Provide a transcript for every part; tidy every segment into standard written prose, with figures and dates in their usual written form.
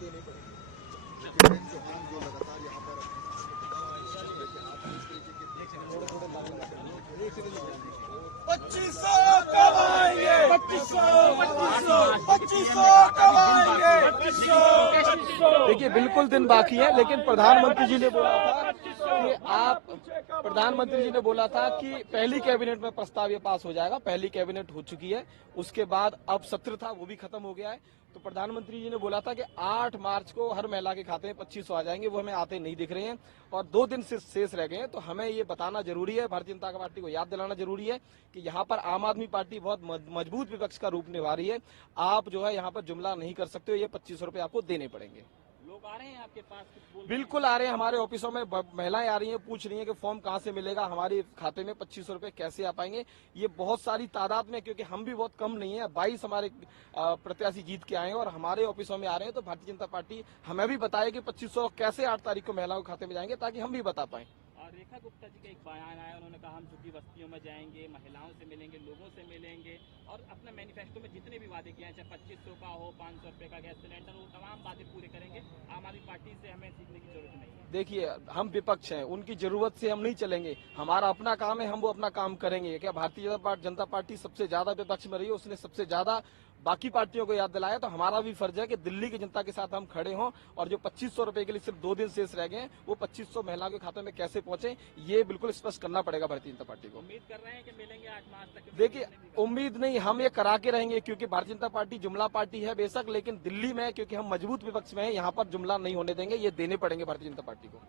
देने पड़ेंगे। लेकिन चौहान जो लगातार यहाँ पर पच्चीसौ कब आएंगे? 2500 कब आएंगे? देखिए बिल्कुल दिन बाकी है, लेकिन प्रधानमंत्री जी ने बोला था कि प्रधानमंत्री जी ने बोला था कि पहली कैबिनेट में प्रस्ताव ये पास हो जाएगा। पहली कैबिनेट हो चुकी है, उसके बाद अब सत्र था वो भी खत्म हो गया है। तो प्रधानमंत्री जी ने बोला था कि 8 मार्च को हर महिला के खाते में 2500 आ जाएंगे। वो हमें आते नहीं दिख रहे हैं और 2 दिन से शेष रह गए हैं। तो हमें ये बताना जरूरी है, भारतीय जनता पार्टी को याद दिलाना जरूरी है कि यहाँ पर आम आदमी पार्टी बहुत मजबूत विपक्ष का रूप निभा रही है। आप जो है यहाँ पर जुमला नहीं कर सकते हो, ये 2500 रुपए आपको देने पड़ेंगे। लोग आ रहे हैं आपके पास कुछ बोल? बिल्कुल आ रहे हैं, हमारे ऑफिसों में महिलाएं आ रही हैं, पूछ रही हैं कि फॉर्म कहाँ से मिलेगा, हमारे खाते में 2500 रुपए कैसे आ पाएंगे। ये बहुत सारी तादाद में, क्योंकि हम भी बहुत कम नहीं है, 22 हमारे प्रत्याशी जीत के आए हैं और हमारे ऑफिसों में आ रहे हैं। तो भारतीय जनता पार्टी हमें भी बताए कि 2500 कैसे 8 तारीख को महिलाओं के खाते में जाएंगे, ताकि हम भी बता पाए। और रेखा गुप्ता जी का एक बयान आया, उन्होंने कहा हम झुग्गी बस्तियों में जाएंगे, महिलाओं से मिलेंगे, लोगों से मिलेंगे और अपना मैनिफेस्टो में जितने भी वादे किए हैं, चाहे 2500 का हो, 500 रुपए का गैस सिलेंडर, वो तमाम वादे पूरे करेंगे। आम आदमी पार्टी से हमें सीखने की जरूरत नहीं है। देखिए हम विपक्ष हैं, उनकी जरूरत से हम नहीं चलेंगे। हमारा अपना काम है, हम वो अपना काम करेंगे। क्या भारतीय जनता पार्टी सबसे ज्यादा विपक्ष में रही है, उसने सबसे ज्यादा बाकी पार्टियों को याद दिलाया। तो हमारा भी फर्ज है कि दिल्ली की जनता के साथ हम खड़े हों और जो 2500 रुपए के लिए सिर्फ 2 दिन शेष रह गए हैं, वो 2500 महिलाओं के खाते में कैसे पहुंचे, ये बिल्कुल स्पष्ट करना पड़ेगा भारतीय जनता पार्टी को। उम्मीद कर रहे हैं कि मिलेंगे 8 मार्च तक? देखिए उम्मीद नहीं, हम ये करा के रहेंगे, क्योंकि भारतीय जनता पार्टी जुमला पार्टी है बेशक, लेकिन दिल्ली में क्योंकि हम मजबूत विपक्ष में हैं, यहाँ पर जुमला नहीं होने देंगे, ये देने पड़ेंगे भारतीय जनता पार्टी को।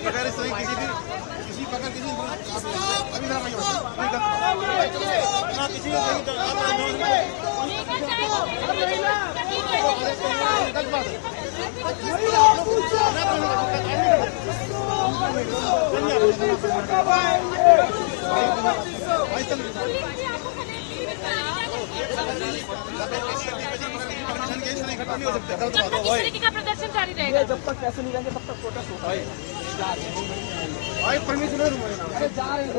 बगैर इस तरह किसी प्रकार किसी अभी ना प्रदर्शन जारी रहेगा। जब तक पैसे नहीं रहेंगे तब तक प्रोटेस्ट होगा। परमिशन अरे जा रहे हैं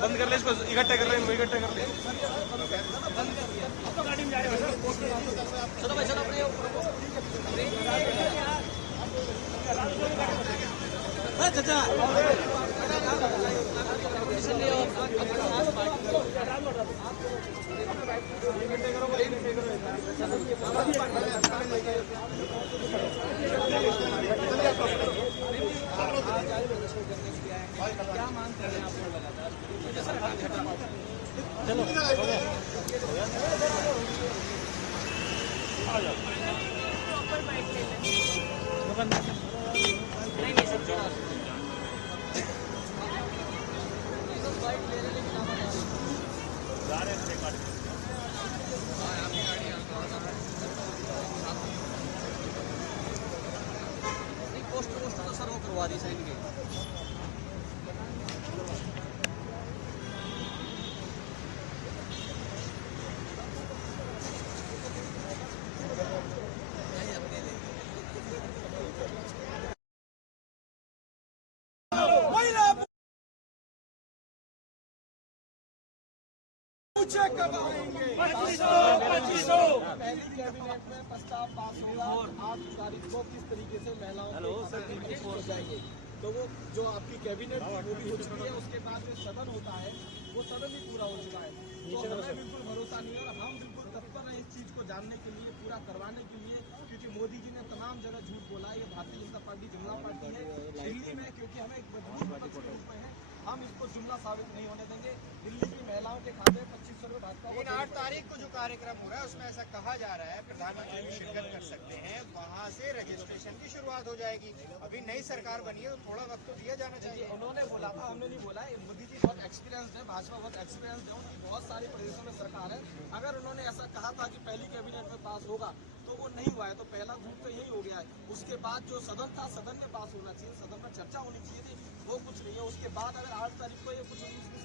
बंद कर ले इसको, इकट्ठे कर रहे हैं, इकट्ठे कर ले। चलो भाई चलो चाचा क्या मानते हैं आप चलो पोस्टर तो सर वो करवा दी साइन के पहली कैबिनेट में प्रस्ताव पास होगा 8 तारीख को किस तरीके से महिलाओं के हो जाएंगे। तो वो जो आपकी कैबिनेट वो भी हो चुकी है, उसके बाद जो सदन होता है वो सदन भी पूरा हो चुका है। तो हमें बिल्कुल भरोसा नहीं है और हम बिल्कुल तत्पर हैं इस चीज को जानने के लिए, पूरा करवाने के लिए, क्योंकि मोदी जी ने तमाम जगह झूठ बोला है। ये भारतीय जनता पार्टी जुमला पार्टी है दिल्ली में, क्योंकि हमें एक मजबूत विपक्ष के रूप में है, हम इसको जुमला साबित नहीं होने देंगे। दिल्ली की महिलाओं के खाते में 2500 रुपये भाजपा को 8 तारीख को जो कार्यक्रम हो रहा है उसमें ऐसा कहा जा रहा है प्रधानमंत्री भी शिरकत कर सकते हैं, वहां से रजिस्ट्रेशन की शुरुआत हो जाएगी। अभी नई सरकार बनी है तो थोड़ा वक्त तो दिया जाना चाहिए। उन्होंने बोला था, हमने नहीं बोला। मोदी जी बहुत एक्सपीरियंस है, भाजपा बहुत एक्सपीरियंस है, उनकी बहुत सारे प्रदेशों में सरकार है। अगर उन्होंने ऐसा कहा था कि पहली कैबिनेट में पास होगा तो वो नहीं हुआ है, तो पहला झूठ तो यही हो गया है। उसके बाद जो सदन था, सदन में पास होना चाहिए, सदन में चर्चा होनी चाहिए थी, वो कुछ नहीं है। उसके बाद अगर 8 तारीख को ये कुछ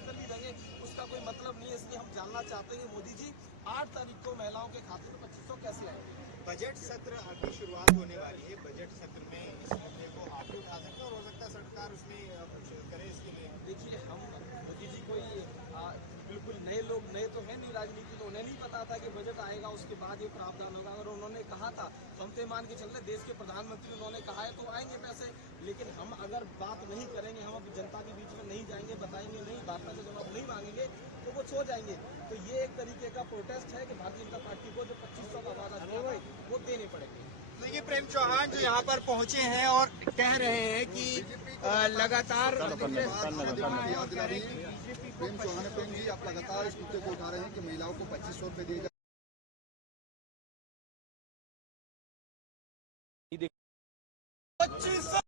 कर भी देंगे उसका कोई मतलब नहीं है। इसलिए हम जानना चाहते हैं मोदी जी 8 तारीख को महिलाओं के खाते में 2500 कैसे आएंगे। बजट सत्र अभी शुरुआत होने वाली है, बजट सत्र में इस मुद्दे को आप उठा सकते हैं और हो सकता है सरकार उसमें कुछ करे इसके लिए। देखिए, हम मोदी जी कोई बिल्कुल नए लोग, नए तो है नहीं राजनीति में, उन्हें नहीं पता था कि बजट आएगा उसके बाद ये प्रावधान होगा। अगर उन्होंने कहा था तो हम तो मान के चल रहे, देश के प्रधानमंत्री उन्होंने कहा है तो आएंगे पैसे। लेकिन हम अगर बात नहीं करेंगे, हम अब जनता के बीच में नहीं जाएंगे, बताएंगे नहीं, भाजपा से जवाब नहीं मांगेंगे तो वो सो जाएंगे। तो ये एक तरीके का प्रोटेस्ट है कि भारतीय जनता पार्टी को जो 2500 का वादा किया वो देने पड़ेंगे। देखिए प्रेम चौहान जो यहाँ पर पहुंचे हैं और कह रहे हैं कि लगातार याद दिला रही है प्रेम चौहान। प्रेम जी, आप लगातार इस मुद्दे को उठा रहे हैं कि महिलाओं को 2500 रुपए दिए जाए। 2500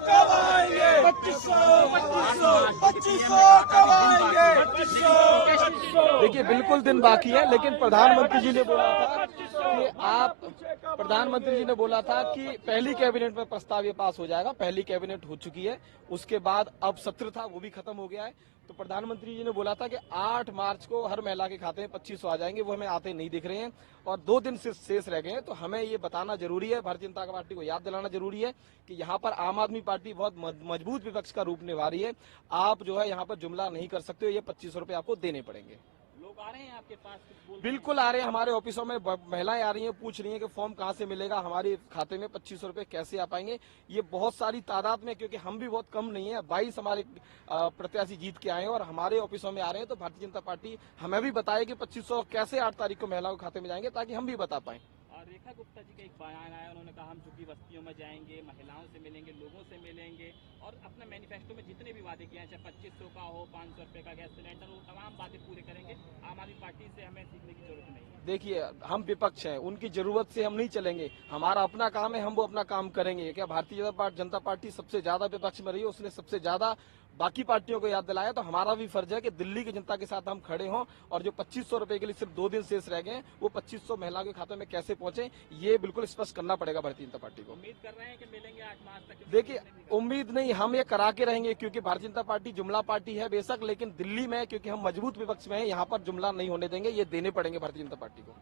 कब आएंगे? 2500 कब आएंगे? देखिए बिल्कुल दिन बाकी है, लेकिन प्रधानमंत्री जी ने बोला था कि पहली कैबिनेट में प्रस्ताव ये पास हो जाएगा। पहली कैबिनेट हो चुकी है, उसके बाद अब सत्र था वो भी खत्म हो गया है। तो प्रधानमंत्री जी ने बोला था कि 8 मार्च को हर महिला के खाते में 2500 आ जाएंगे। वो हमें आते नहीं दिख रहे हैं और 2 दिन से शेष रह गए हैं। तो हमें ये बताना जरूरी है, भारतीय जनता पार्टी को याद दिलाना जरूरी है कि यहाँ पर आम आदमी पार्टी बहुत मजबूत विपक्ष का रूप निभा रही है। आप जो है यहाँ पर जुमला नहीं कर सकते हो, ये 2500 रुपए आपको देने पड़ेंगे। लोग आ रहे हैं आपके पास कुछ बोल बिल्कुल आ रहे हैं, हमारे ऑफिसों में महिलाएं आ रही हैं, पूछ रही हैं कि फॉर्म कहाँ से मिलेगा, हमारे खाते में 2500 रुपए कैसे आ पाएंगे। ये बहुत सारी तादाद में, क्योंकि हम भी बहुत कम नहीं है, 22 हमारे प्रत्याशी जीत के आए हैं और हमारे ऑफिसों में आ रहे हैं। तो भारतीय जनता पार्टी हमें भी बताए कि 2500 कैसे 8 तारीख को महिलाओं के खाते में जाएंगे, ताकि हम भी बता पाए। और रेखा गुप्ता जी का एक बयान आया, उन्होंने कहा हम झुग्गी बस्तियों में जाएंगे, महिलाओं से मिलेंगे, लोगों से मिलेंगे और अपना मैनिफेस्टो में जितने भी वादे किए हैं, चाहे 2500 का हो, 500 रुपए का गैस सिलेंडर हो, तमाम बातें पूरे करेंगे। आम आदमी पार्टी से हमें सीखने की जरूरत नहीं है। देखिए हम विपक्ष हैं, उनकी जरूरत से हम नहीं चलेंगे। हमारा अपना काम है, हम वो अपना काम करेंगे। क्या भारतीय जनता पार्टी सबसे ज्यादा विपक्ष में रही है, उसने सबसे ज्यादा बाकी पार्टियों को याद दिलाया। तो हमारा भी फर्ज है कि दिल्ली की जनता के साथ हम खड़े हों और जो 2500 रुपए के लिए सिर्फ 2 दिन शेष रह गए हैं, वो 2500 महिलाओं के खाते में कैसे पहुंचे, ये बिल्कुल स्पष्ट करना पड़ेगा भारतीय जनता पार्टी को। उम्मीद कर रहे हैं कि मिलेंगे 8 मार्च तक। देखिए उम्मीद नहीं, हम ये करा के रहेंगे, क्योंकि भारतीय जनता पार्टी जुमला पार्टी है बेशक, लेकिन दिल्ली में क्योंकि हम मजबूत विपक्ष में हैं, यहाँ पर जुमला नहीं होने देंगे, ये देने पड़ेंगे भारतीय जनता पार्टी को।